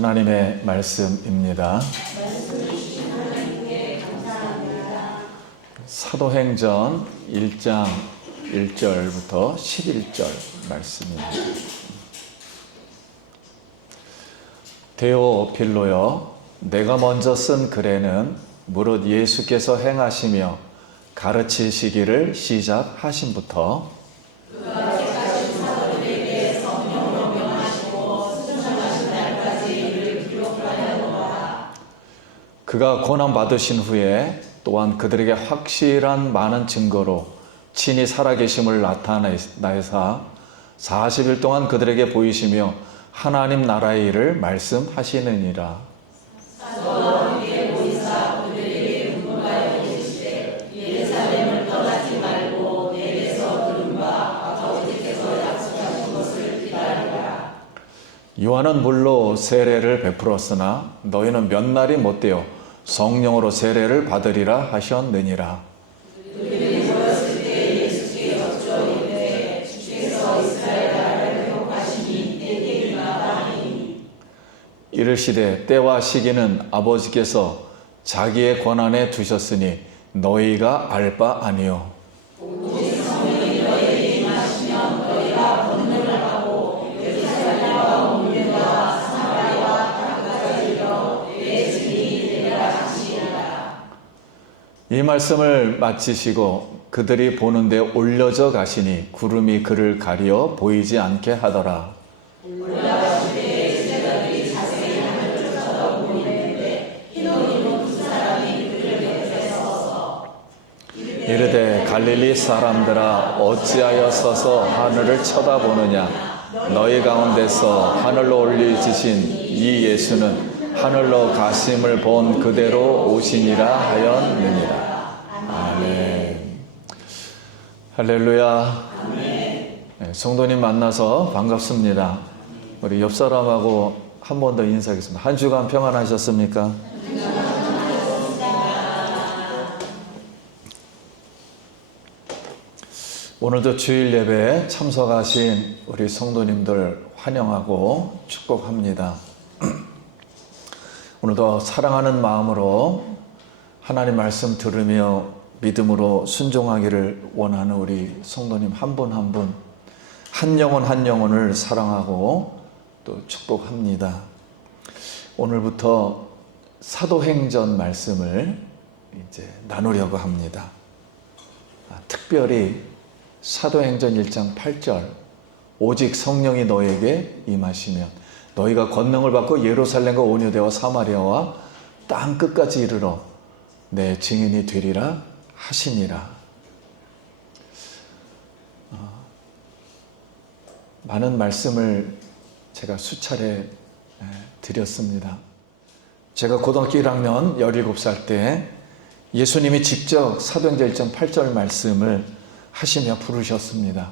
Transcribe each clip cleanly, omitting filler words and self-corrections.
하나님의 말씀입니다. 사도행전 1장 1절부터 11절 말씀입니다. 데오필로여, 내가 먼저 쓴 글에는 무릇 예수께서 행하시며 가르치시기를 시작하심부터 그가 고난받으신 후에 또한 그들에게 확실한 많은 증거로 친히 살아계심을 나타내사 40일 동안 그들에게 보이시며 하나님 나라의 일을 말씀하시느니라. 요한은 물로 세례를 베풀었으나 너희는 몇 날이 못되어 성령으로 세례를 받으리라 하셨느니라. 이르시되 때와 시기는 아버지께서 자기의 권한에 두셨으니 너희가 알 바 아니요. 이 말씀을 마치시고 그들이 보는데 올려져 가시니 구름이 그를 가리어 보이지 않게 하더라. 이르되 갈릴리 사람들아, 어찌하여 서서 하늘을 쳐다보느냐? 너희 가운데서 하늘로 올리시신 이 예수는 하늘로 가심을 본 그대로 오시니라 하였느니라. 아멘. 할렐루야. 네, 성도님 만나서 반갑습니다. 우리 옆 사람하고 한 번 더 인사하겠습니다. 한 주간 평안하셨습니까? 오늘도 주일 예배에 참석하신 우리 성도님들 환영하고 축복합니다. 오늘도 사랑하는 마음으로 하나님 말씀 들으며 믿음으로 순종하기를 원하는 우리 성도님 한 분 한 분, 한 영혼 한 영혼을 사랑하고 또 축복합니다. 오늘부터 사도행전 말씀을 이제 나누려고 합니다. 특별히 사도행전 1장 8절, 오직 성령이 너에게 임하시면 너희가 권능을 받고 예루살렘과 온 유대와 사마리아와 땅 끝까지 이르러 내 증인이 되리라 하시니라. 많은 말씀을 제가 수차례 드렸습니다. 제가 고등학교 1학년 17살 때 예수님이 직접 사도행전 1장 8절 말씀을 하시며 부르셨습니다.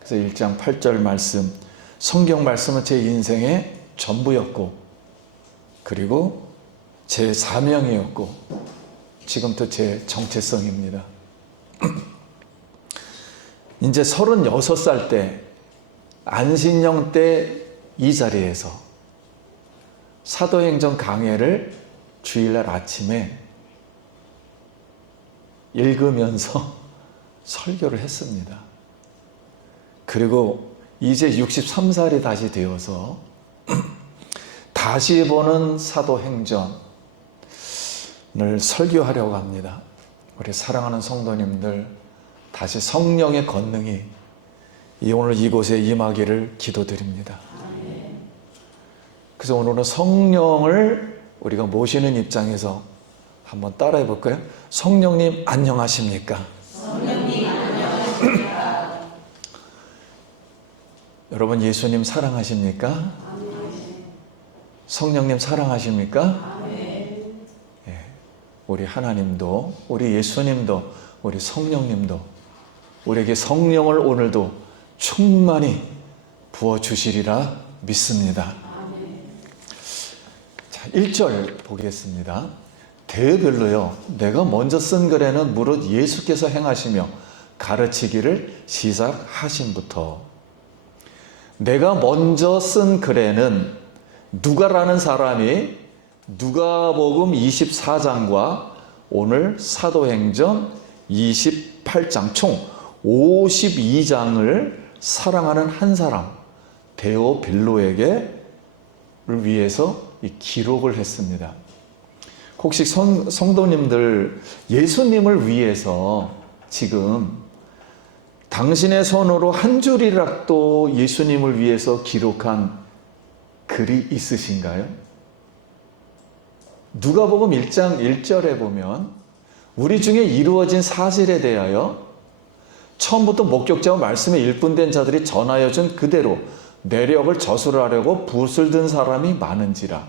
그래서 1장 8절 말씀, 성경 말씀은 제 인생의 전부였고, 그리고 제 사명이었고, 지금도 제 정체성입니다. 이제 36살 때, 안신령 때 이 자리에서 사도행전 강해를 주일날 아침에 읽으면서 설교를 했습니다. 그리고 이제 63살이 다시 되어서 다시 보는 사도행전을 설교하려고 합니다. 우리 사랑하는 성도님들, 다시 성령의 권능이 오늘 이곳에 임하기를 기도드립니다. 그래서 오늘은 성령을 우리가 모시는 입장에서 한번 따라해 볼까요? 성령님 안녕하십니까? 성령님 안녕하십니까? 여러분 예수님 사랑하십니까? 성령님 사랑하십니까? 예, 우리 하나님도, 우리 예수님도, 우리 성령님도 우리에게 성령을 오늘도 충만히 부어주시리라 믿습니다. 자, 1절 보겠습니다. 데오필로여, 내가 먼저 쓴 글에는 무릇 예수께서 행하시며 가르치기를 시작하심부터. 내가 먼저 쓴 글에는 누가라는 사람이 누가복음 24장과 오늘 사도행전 28장 총 52장을 사랑하는 한 사람 데오빌로에게 위해서 이 기록을 했습니다. 혹시 성도님들 예수님을 위해서 지금 당신의 손으로 한 줄이라도 예수님을 위해서 기록한 글이 있으신가요? 누가복음 1장 1절에 보면 우리 중에 이루어진 사실에 대하여 처음부터 목격자와 말씀에 일꾼된 자들이 전하여 준 그대로 내력을 저술하려고 붓을 든 사람이 많은지라.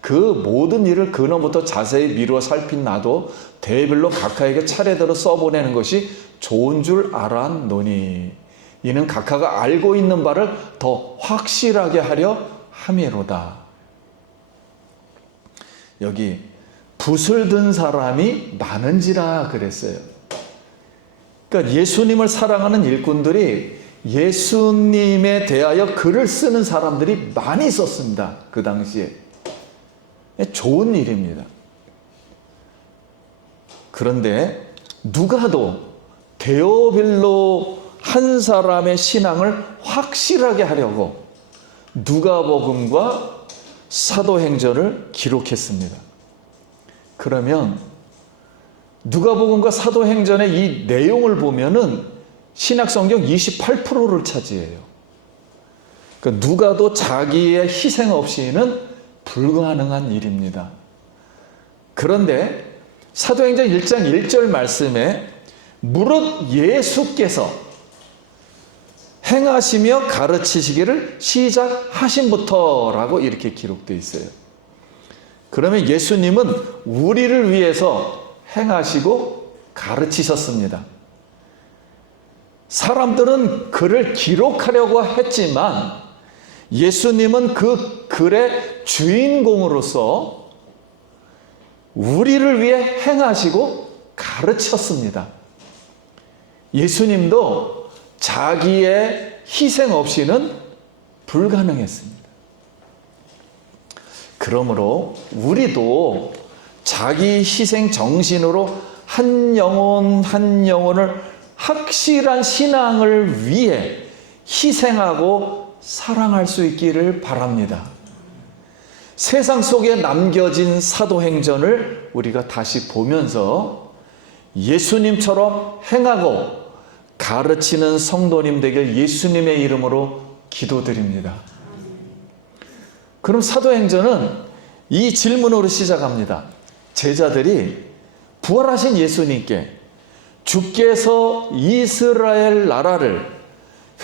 그 모든 일을 근원부터 자세히 미루어 살핀 나도 대별로 각하에게 차례대로 써보내는 것이 좋은 줄 알았노니 이는 각하가 알고 있는 바를 더 확실하게 하려 함이로다. 여기 붓을 든 사람이 많은지라 그랬어요. 그러니까 예수님을 사랑하는 일꾼들이 예수님에 대하여 글을 쓰는 사람들이 많이 있었습니다. 그 당시에. 좋은 일입니다. 그런데 누가도 데오빌로 한 사람의 신앙을 확실하게 하려고 누가복음과 사도행전을 기록했습니다. 그러면 누가복음과 사도행전의 이 내용을 보면은 신약성경 28%를 차지해요. 그러니까 누가도 자기의 희생 없이는 불가능한 일입니다. 그런데 사도행전 1장 1절 말씀에 무릇 예수께서 행하시며 가르치시기를 시작하신부터라고 이렇게 기록되어 있어요. 그러면 예수님은 우리를 위해서 행하시고 가르치셨습니다. 사람들은 글을 기록하려고 했지만 예수님은 그 글의 주인공으로서 우리를 위해 행하시고 가르쳤습니다. 예수님도 자기의 희생 없이는 불가능했습니다. 그러므로 우리도 자기 희생 정신으로 한 영혼 한 영혼을 확실한 신앙을 위해 희생하고 사랑할 수 있기를 바랍니다. 세상 속에 남겨진 사도행전을 우리가 다시 보면서 예수님처럼 행하고 가르치는 성도님 되길 예수님의 이름으로 기도드립니다. 그럼 사도행전은 이 질문으로 시작합니다. 제자들이 부활하신 예수님께 주께서 이스라엘 나라를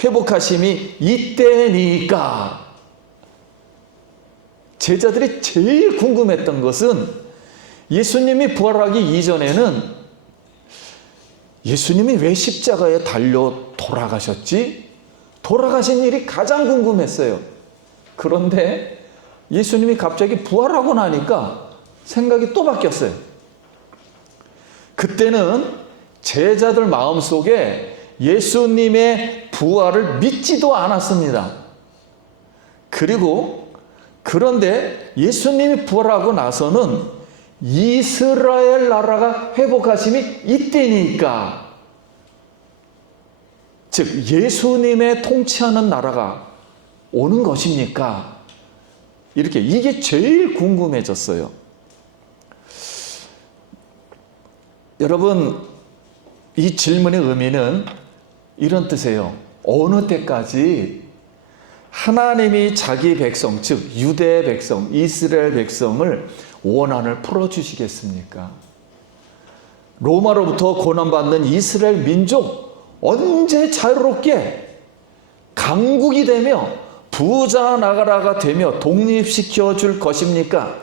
회복하심이 이때니까. 제자들이 제일 궁금했던 것은 예수님이 부활하기 이전에는 예수님이 왜 십자가에 달려 돌아가셨지? 돌아가신 일이 가장 궁금했어요. 그런데 예수님이 갑자기 부활하고 나니까 생각이 또 바뀌었어요. 그때는 제자들 마음속에 예수님의 부활을 믿지도 않았습니다. 그런데 예수님이 부활하고 나서는 이스라엘 나라가 회복하심이 이때니까, 즉 예수님의 통치하는 나라가 오는 것입니까? 이게 제일 궁금해졌어요. 여러분, 이 질문의 의미는 이런 뜻이에요. 어느 때까지 하나님이 자기 백성, 즉 유대 백성, 이스라엘 백성을 원한을 풀어주시겠습니까? 로마로부터 고난받는 이스라엘 민족 언제 자유롭게 강국이 되며 부자 나라가 되며 독립시켜 줄 것입니까?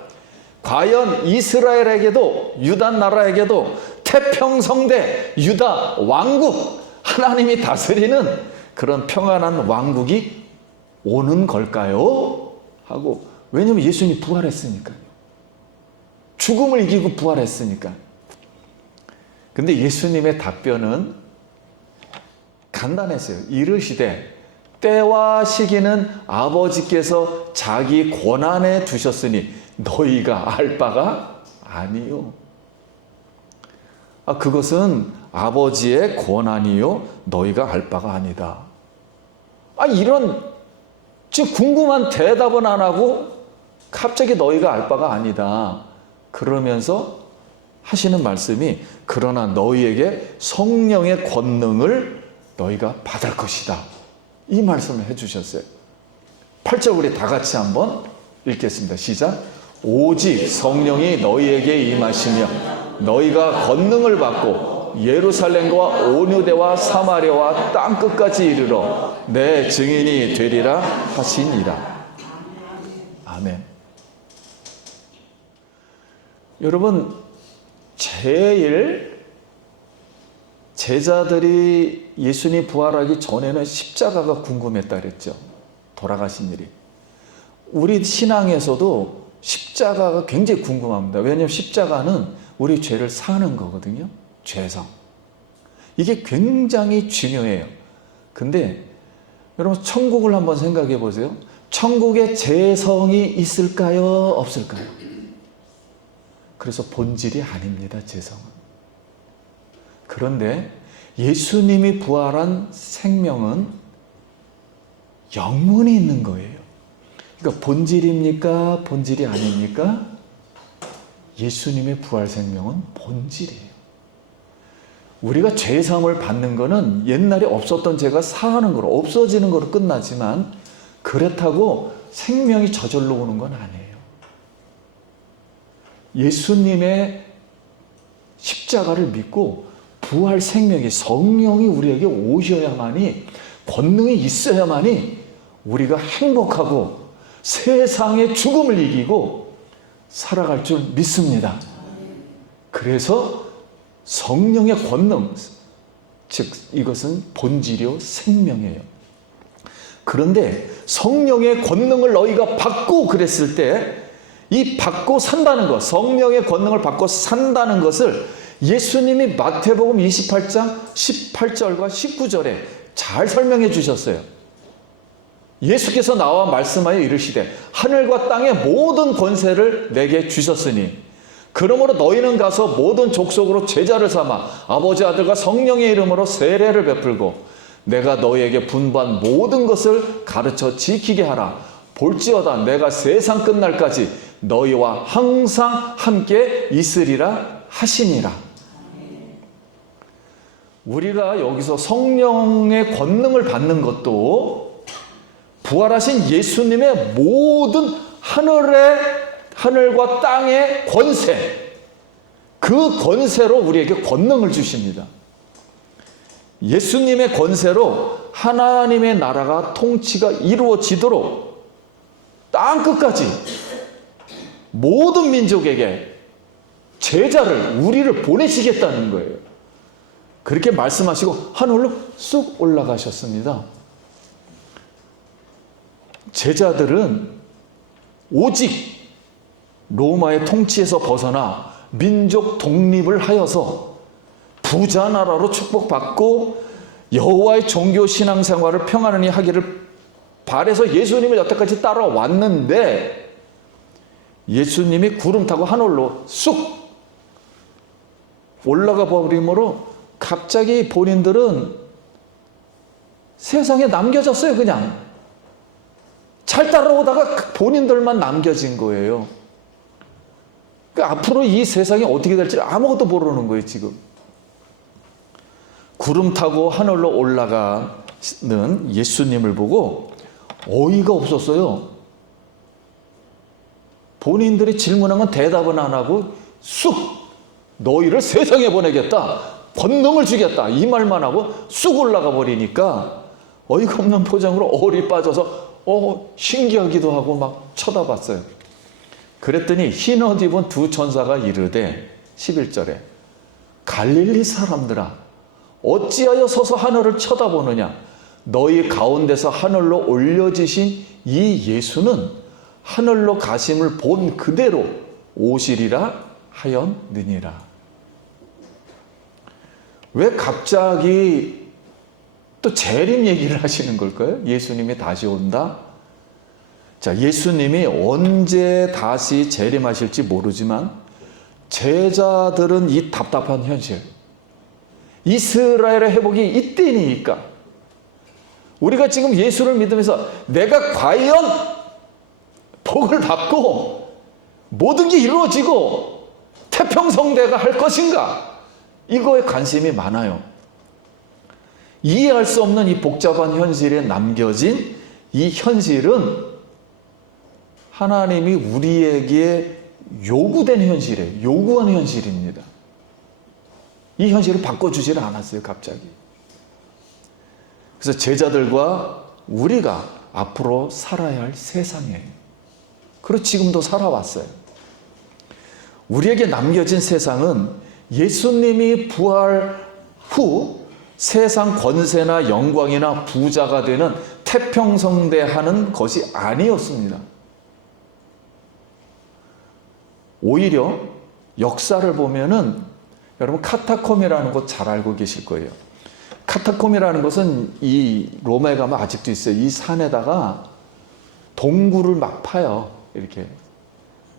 과연 이스라엘에게도, 유다 나라에게도 태평성대 유다 왕국, 하나님이 다스리는 그런 평안한 왕국이 오는 걸까요? 하고, 왜냐하면 예수님이 부활했으니까요. 죽음을 이기고 부활했으니까. 근데 예수님의 답변은 간단했어요. 이르시되 때와 시기는 아버지께서 자기 권한에 두셨으니 너희가 알 바가 아니요. 그것은 아버지의 권한이요 너희가 알 바가 아니다. 이런 지금 궁금한 대답은 안 하고 갑자기 너희가 알 바가 아니다. 그러면서 하시는 말씀이 그러나 너희에게 성령의 권능을 너희가 받을 것이다. 이 말씀을 해주셨어요. 8절 우리 다 같이 한번 읽겠습니다. 시작. 오직 성령이 너희에게 임하시며 너희가 권능을 받고 예루살렘과 온유대와 사마리아와 땅끝까지 이르러 내 증인이 되리라 하시니라. 아멘. 여러분, 제일 제자들이 예수님 부활하기 전에는 십자가가 궁금했다 그랬죠. 돌아가신 일이. 우리 신앙에서도 십자가가 굉장히 궁금합니다. 왜냐하면 십자가는 우리 죄를 사는 거거든요. 죄성. 이게 굉장히 중요해요. 근데 여러분 천국을 한번 생각해 보세요. 천국에 죄성이 있을까요? 없을까요? 그래서 본질이 아닙니다. 죄성은. 그런데 예수님이 부활한 생명은 영문이 있는 거예요. 그러니까 본질입니까? 본질이 아닙니까? 예수님의 부활 생명은 본질이에요. 우리가 죄사함을 받는 거는 옛날에 없었던 죄가 사하는 거로 없어지는 거로 끝나지만 그렇다고 생명이 저절로 오는 건 아니에요. 예수님의 십자가를 믿고 부활 생명이 성령이 우리에게 오셔야만이 권능이 있어야만이 우리가 행복하고 세상의 죽음을 이기고 살아갈 줄 믿습니다. 그래서 성령의 권능, 즉 이것은 본질이요 생명이에요. 그런데 성령의 권능을 너희가 받고 그랬을 때 이 받고 산다는 것, 성령의 권능을 받고 산다는 것을 예수님이 마태복음 28장 18절과 19절에 잘 설명해 주셨어요. 예수께서 나와 말씀하여 이르시되 하늘과 땅의 모든 권세를 내게 주셨으니 그러므로 너희는 가서 모든 족속으로 제자를 삼아 아버지 아들과 성령의 이름으로 세례를 베풀고 내가 너희에게 분부한 모든 것을 가르쳐 지키게 하라. 볼지어다 내가 세상 끝날까지 너희와 항상 함께 있으리라 하시니라. 우리가 여기서 성령의 권능을 받는 것도 부활하신 예수님의 모든 하늘과 땅의 권세, 그 권세로 우리에게 권능을 주십니다. 예수님의 권세로 하나님의 나라가 통치가 이루어지도록 땅끝까지 모든 민족에게 제자를, 우리를 보내시겠다는 거예요. 그렇게 말씀하시고 하늘로 쑥 올라가셨습니다. 제자들은 오직 로마의 통치에서 벗어나 민족 독립을 하여서 부자 나라로 축복받고 여호와의 종교 신앙생활을 평안히 하기를 바라서 예수님을 여태까지 따라왔는데 예수님이 구름 타고 하늘로 쑥 올라가 버림으로 갑자기 본인들은 세상에 남겨졌어요. 그냥 잘 따라오다가 본인들만 남겨진 거예요. 그러니까 앞으로 이 세상이 어떻게 될지 아무것도 모르는 거예요. 지금 구름 타고 하늘로 올라가는 예수님을 보고 어이가 없었어요. 본인들이 질문한 건 대답은 안 하고 쑥 너희를 세상에 보내겠다, 권능을 주겠다 이 말만 하고 쑥 올라가 버리니까 어이가 없는 표정으로 얼이 빠져서 신기하기도 하고 막 쳐다봤어요. 그랬더니 흰 옷 입은 두 천사가 이르되 11절에 갈릴리 사람들아 어찌하여 서서 하늘을 쳐다보느냐 너희 가운데서 하늘로 올려지신 이 예수는 하늘로 가심을 본 그대로 오시리라 하였느니라. 왜 갑자기 또 재림 얘기를 하시는 걸까요? 예수님이 다시 온다? 자, 예수님이 언제 다시 재림하실지 모르지만 제자들은 이 답답한 현실, 이스라엘의 회복이 이때니까 우리가 지금 예수를 믿으면서 내가 과연 복을 받고 모든 게 이루어지고 태평성대가 할 것인가? 이거에 관심이 많아요. 이해할 수 없는 이 복잡한 현실에 남겨진 이 현실은 하나님이 우리에게 요구된 현실이에요. 요구하는 현실입니다. 이 현실을 바꿔주지를 않았어요, 갑자기. 그래서 제자들과 우리가 앞으로 살아야 할 세상이에요. 그리고 지금도 살아왔어요. 우리에게 남겨진 세상은 예수님이 부활 후 세상 권세나 영광이나 부자가 되는 태평성대하는 것이 아니었습니다. 오히려 역사를 보면은 여러분 카타콤이라는 곳 잘 알고 계실 거예요. 카타콤이라는 것은 이 로마에 가면 아직도 있어요. 이 산에다가 동굴을 막 파요. 이렇게.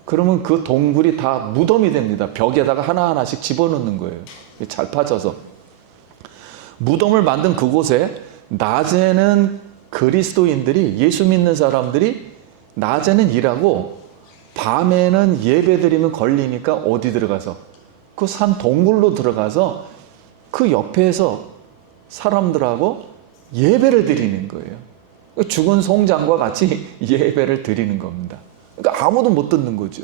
그러면 그 동굴이 다 무덤이 됩니다. 벽에다가 하나하나씩 집어넣는 거예요. 잘 파져서. 무덤을 만든 그곳에 낮에는 그리스도인들이, 예수 믿는 사람들이 낮에는 일하고 밤에는 예배드리면 걸리니까 어디 들어가서 그 산 동굴로 들어가서 그 옆에서 사람들하고 예배를 드리는 거예요. 죽은 송장과 같이 예배를 드리는 겁니다. 그러니까 아무도 못 듣는 거죠.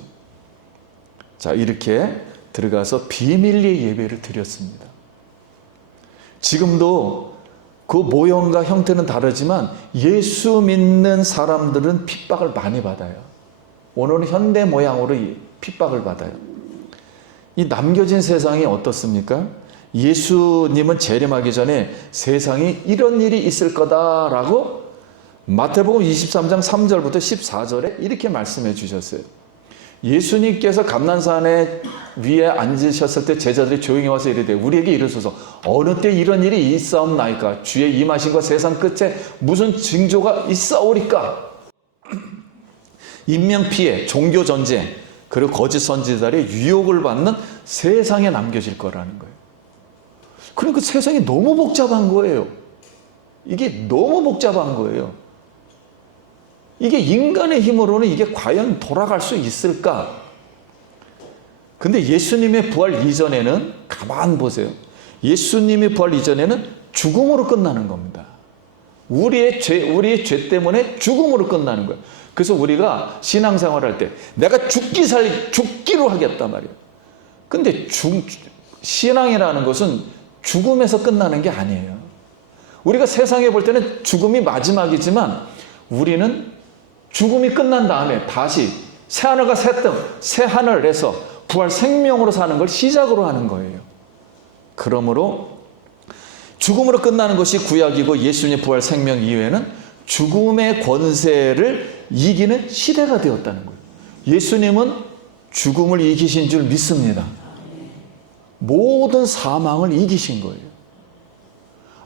자, 이렇게 들어가서 비밀리에 예배를 드렸습니다. 지금도 그 모형과 형태는 다르지만 예수 믿는 사람들은 핍박을 많이 받아요. 오늘은 현대 모양으로 핍박을 받아요. 이 남겨진 세상이 어떻습니까? 예수님은 재림하기 전에 세상이 이런 일이 있을 거다라고 마태복음 23장 3절부터 14절에 이렇게 말씀해 주셨어요. 예수님께서 감난산에 위에 앉으셨을 때 제자들이 조용히 와서 이르되 우리에게 이르소서 어느 때 이런 일이 있사옵나이까? 주의 임하심과 세상 끝에 무슨 징조가 있사오리까? 인명피해, 종교전쟁, 그리고 거짓 선지자들의 유혹을 받는 세상에 남겨질 거라는 거예요. 그러니까 세상이 너무 복잡한 거예요. 이게 너무 복잡한 거예요. 이게 인간의 힘으로는 이게 과연 돌아갈 수 있을까? 근데 예수님의 부활 이전에는 가만 보세요. 예수님의 부활 이전에는 죽음으로 끝나는 겁니다. 우리의 죄 때문에 죽음으로 끝나는 거예요. 그래서 우리가 신앙생활할 때 내가 죽기로 하겠단 말이에요. 근데 신앙이라는 것은 죽음에서 끝나는 게 아니에요. 우리가 세상에 볼 때는 죽음이 마지막이지만 우리는 죽음이 끝난 다음에 다시 새하늘과 새 하늘에서 부활 생명으로 사는 걸 시작으로 하는 거예요. 그러므로 죽음으로 끝나는 것이 구약이고 예수님의 부활 생명 이후에는 죽음의 권세를 이기는 시대가 되었다는 거예요. 예수님은 죽음을 이기신 줄 믿습니다. 모든 사망을 이기신 거예요.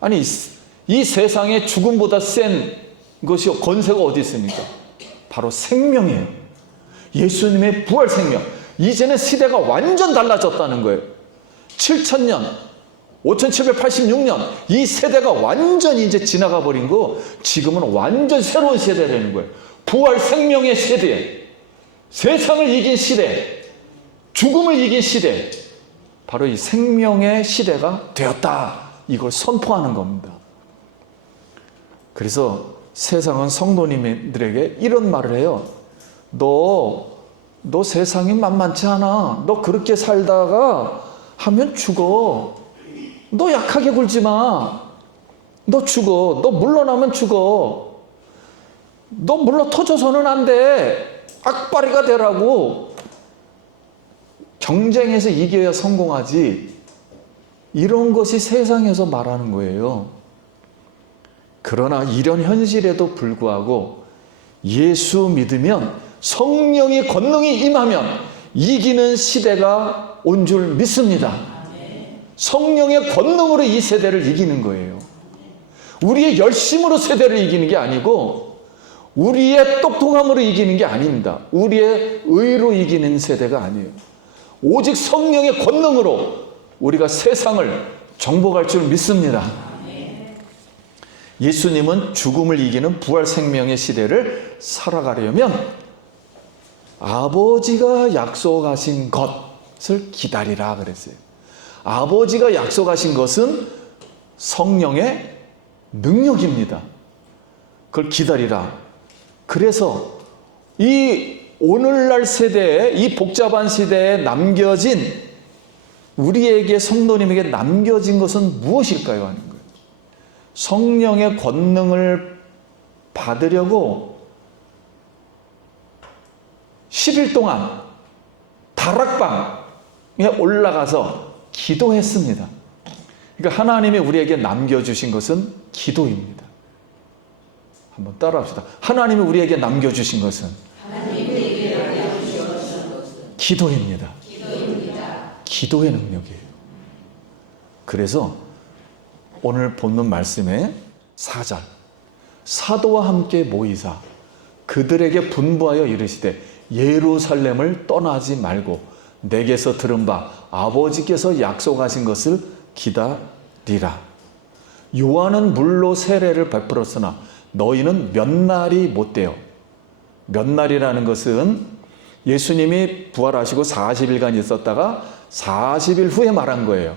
아니, 이 세상에 죽음보다 센 것이 권세가 어디 있습니까? 바로 생명이에요. 예수님의 부활 생명. 이제는 시대가 완전 달라졌다는 거예요. 7,000년, 5786년 이 세대가 완전히 이제 지나가 버린 거 지금은 완전 새로운 세대라는 거예요. 부활 생명의 세대, 세상을 이긴 시대, 죽음을 이긴 시대, 바로 이 생명의 시대가 되었다. 이걸 선포하는 겁니다. 그래서 세상은 성도님들에게 이런 말을 해요. 너 세상이 만만치 않아. 너 그렇게 살다가 하면 죽어. 너 약하게 굴지 마. 너 죽어. 너 물러나면 죽어. 너 물러 터져서는 안 돼. 악바리가 되라고. 경쟁에서 이겨야 성공하지. 이런 것이 세상에서 말하는 거예요. 그러나 이런 현실에도 불구하고 예수 믿으면 성령의 권능이 임하면 이기는 시대가 온 줄 믿습니다. 성령의 권능으로 이 세대를 이기는 거예요. 우리의 열심으로 세대를 이기는 게 아니고 우리의 똑똑함으로 이기는 게 아닙니다. 우리의 의로 이기는 세대가 아니에요. 오직 성령의 권능으로 우리가 세상을 정복할 줄 믿습니다. 예수님은 죽음을 이기는 부활 생명의 시대를 살아가려면 아버지가 약속하신 것을 기다리라 그랬어요. 아버지가 약속하신 것은 성령의 능력입니다. 그걸 기다리라. 그래서 이 오늘날 세대에, 이 복잡한 시대에 남겨진, 우리에게 성도님에게 남겨진 것은 무엇일까요? 하는 거예요. 성령의 권능을 받으려고 10일 동안 다락방에 올라가서 기도했습니다. 그러니까 하나님이 우리에게 남겨주신 것은 기도입니다. 한번 따라합시다. 하나님이 우리에게 남겨주신 것은 기도입니다. 기도의 능력이에요. 그래서 오늘 본문 말씀의 4절, 사도와 함께 모이사 그들에게 분부하여 이르시되 예루살렘을 떠나지 말고 내게서 들은 바 아버지께서 약속하신 것을 기다리라. 요한은 물로 세례를 베풀었으나 너희는 몇 날이 못되어. 몇 날이라는 것은 예수님이 부활하시고 40일간 있었다가 40일 후에 말한 거예요.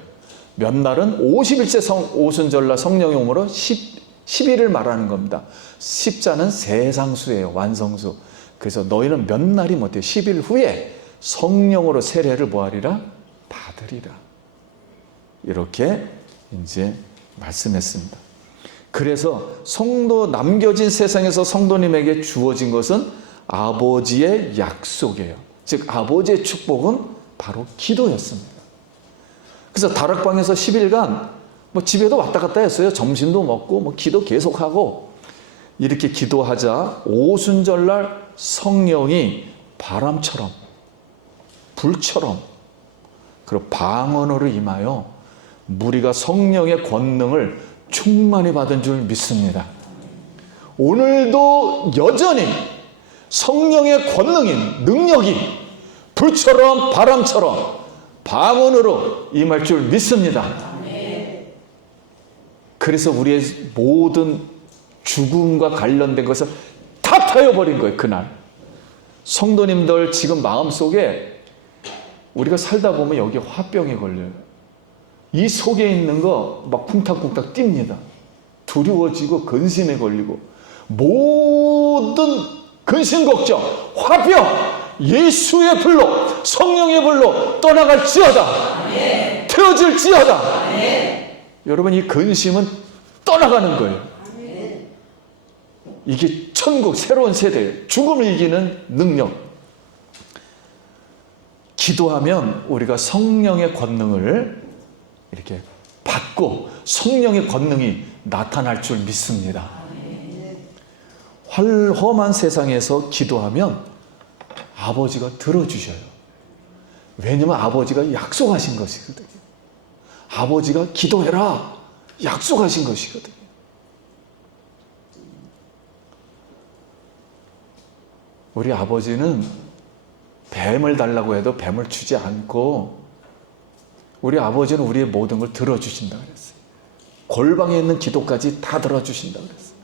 몇 날은 50일째 오순절날 성령이 오므로 10일을 말하는 겁니다. 십자는 세상수예요. 완성수. 그래서 너희는 몇 날이 못돼요. 10일 후에 성령으로 세례를 뭐하리라? 받으리라. 이렇게 이제 말씀했습니다. 그래서 남겨진 세상에서 성도님에게 주어진 것은 아버지의 약속이에요. 즉 아버지의 축복은 바로 기도였습니다. 그래서 다락방에서 10일간 집에도 왔다 갔다 했어요. 점심도 먹고 기도 계속하고 이렇게 기도하자 오순절날 성령이 바람처럼 불처럼 그리고 방언으로 임하여 우리가 성령의 권능을 충만히 받은 줄 믿습니다. 오늘도 여전히 성령의 권능인 능력이 불처럼 바람처럼 방언으로 임할 줄 믿습니다. 그래서 우리의 모든 죽음과 관련된 것을 다 타여버린 거예요. 그날 성도님들 지금 마음속에 우리가 살다 보면 여기 화병이 걸려요. 이 속에 있는 거 막 쿵탁쿵탁 뜁니다. 두려워지고 근심에 걸리고 모든 근심 걱정, 화병 예수의 불로 성령의 불로 떠나갈지어다. 태워질지어다. 여러분 이 근심은 떠나가는 거예요. 이게 천국 새로운 세대예요. 죽음을 이기는 능력. 기도하면 우리가 성령의 권능을 이렇게 받고 성령의 권능이 나타날 줄 믿습니다. 험한 세상에서 기도하면 아버지가 들어주셔요. 왜냐하면 아버지가 약속하신 것이거든요. 아버지가 기도해라 약속하신 것이거든요. 우리 아버지는 뱀을 달라고 해도 뱀을 주지 않고 우리 아버지는 우리의 모든 걸 들어주신다 그랬어요. 골방에 있는 기도까지 다 들어주신다 그랬어요.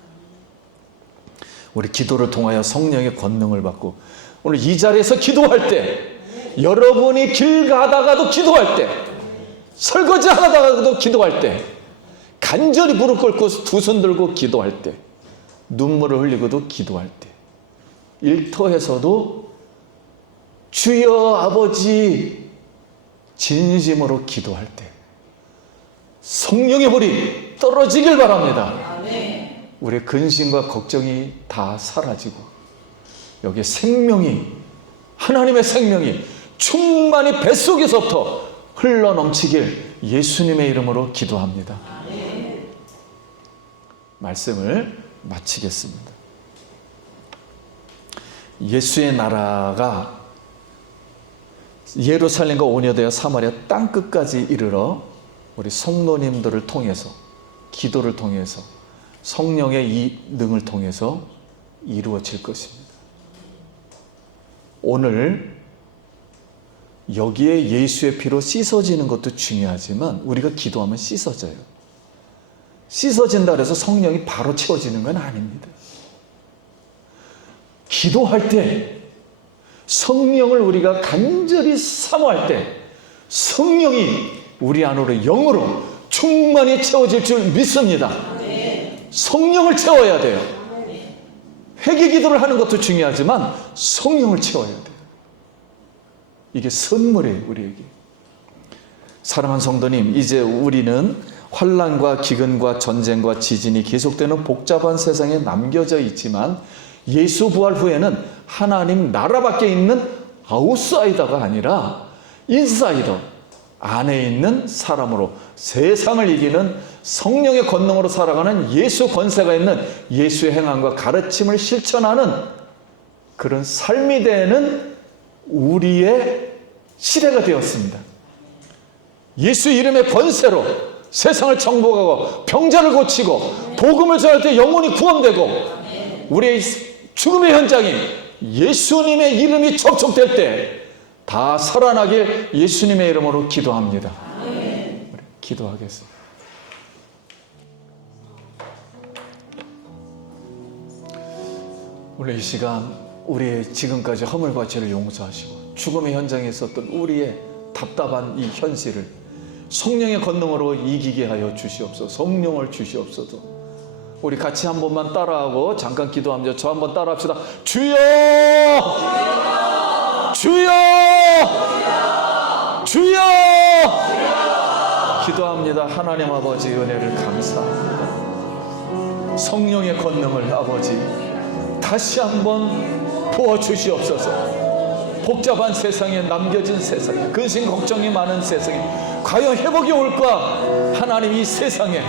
우리 기도를 통하여 성령의 권능을 받고 오늘 이 자리에서 기도할 때 여러분이 길 가다가도 기도할 때 설거지 하다가도 기도할 때 간절히 무릎 꿇고 두 손 들고 기도할 때 눈물을 흘리고도 기도할 때 일터에서도 주여 아버지 진심으로 기도할 때 성령의 불이 떨어지길 바랍니다. 우리의 근심과 걱정이 다 사라지고 여기에 생명이 하나님의 생명이 충만히 뱃속에서부터 흘러넘치길 예수님의 이름으로 기도합니다. 말씀을 마치겠습니다. 예수의 나라가 예루살렘과 온유되어 사마리아 땅끝까지 이르러 우리 성도님들을 통해서 기도를 통해서 성령의 이 능을 통해서 이루어질 것입니다. 오늘 여기에 예수의 피로 씻어지는 것도 중요하지만 우리가 기도하면 씻어져요. 씻어진다 해서 성령이 바로 채워지는 건 아닙니다. 기도할 때 성령을 우리가 간절히 사모할 때 성령이 우리 안으로 영으로 충만히 채워질 줄 믿습니다. 성령을 채워야 돼요. 회개 기도를 하는 것도 중요하지만 성령을 채워야 돼요. 이게 선물이에요, 우리에게. 사랑하는 성도님, 이제 우리는 환난과 기근과 전쟁과 지진이 계속되는 복잡한 세상에 남겨져 있지만 예수 부활 후에는 하나님 나라 밖에 있는 아웃사이더가 아니라 인사이더, 안에 있는 사람으로 세상을 이기는 성령의 권능으로 살아가는 예수 권세가 있는 예수의 행함과 가르침을 실천하는 그런 삶이 되는 우리의 시대가 되었습니다. 예수 이름의 권세로 세상을 정복하고 병자를 고치고 복음을 전할 때 영혼이 구원되고 우리의 죽음의 현장이 예수님의 이름이 접촉될 때 다 살아나길 예수님의 이름으로 기도합니다. 우리 기도하겠습니다. 오늘 이 시간 우리의 지금까지 허물과 죄를 용서하시고 죽음의 현장에 있었던 우리의 답답한 이 현실을 성령의 권능으로 이기게 하여 주시옵소서. 성령을 주시옵소서. 우리 같이 한 번만 따라하고 잠깐 기도합니다. 저 한번 따라합시다. 주여! 주여! 주여! 기도합니다. 하나님 아버지 은혜를 감사합니다. 성령의 권능을 아버지 다시 한번 부어주시옵소서. 복잡한 세상에 남겨진 세상에 근심 걱정이 많은 세상에 과연 회복이 올까? 하나님 이 세상에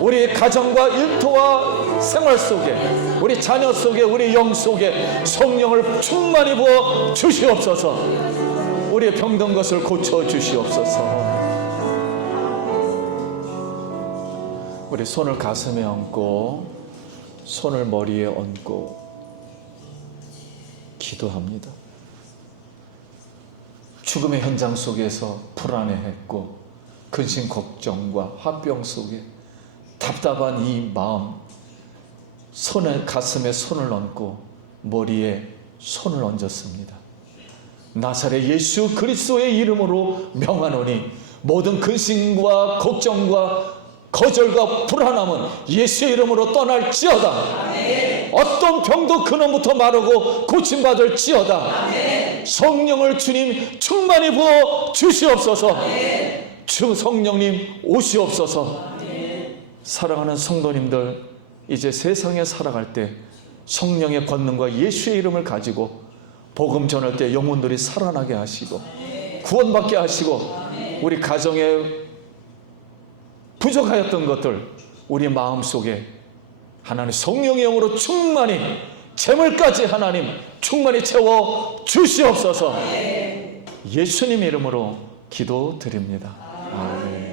우리 가정과 일터와 생활 속에 우리 자녀 속에 우리 영 속에 성령을 충만히 부어 주시옵소서. 우리의 병든 것을 고쳐 주시옵소서. 우리 손을 가슴에 얹고 손을 머리에 얹고 기도합니다. 죽음의 현장 속에서 불안해했고 근심 걱정과 화병 속에 답답한 이 마음, 손에 가슴에 손을 얹고 머리에 손을 얹었습니다. 나사렛 예수 그리스도의 이름으로 명하노니 모든 근심과 걱정과 거절과 불안함은 예수의 이름으로 떠날지어다. 어떤 병도 근원부터 마르고 고침받을지어다. 성령을 주님 충만히 부어 주시옵소서. 주 성령님 오시옵소서. 사랑하는 성도님들, 이제 세상에 살아갈 때 성령의 권능과 예수의 이름을 가지고 복음 전할 때 영혼들이 살아나게 하시고 구원받게 하시고 우리 가정에 부족하였던 것들 우리 마음속에 하나님 성령의 영으로 충만히 재물까지 하나님 충만히 채워 주시옵소서. 예수님 이름으로 기도드립니다. 아멘.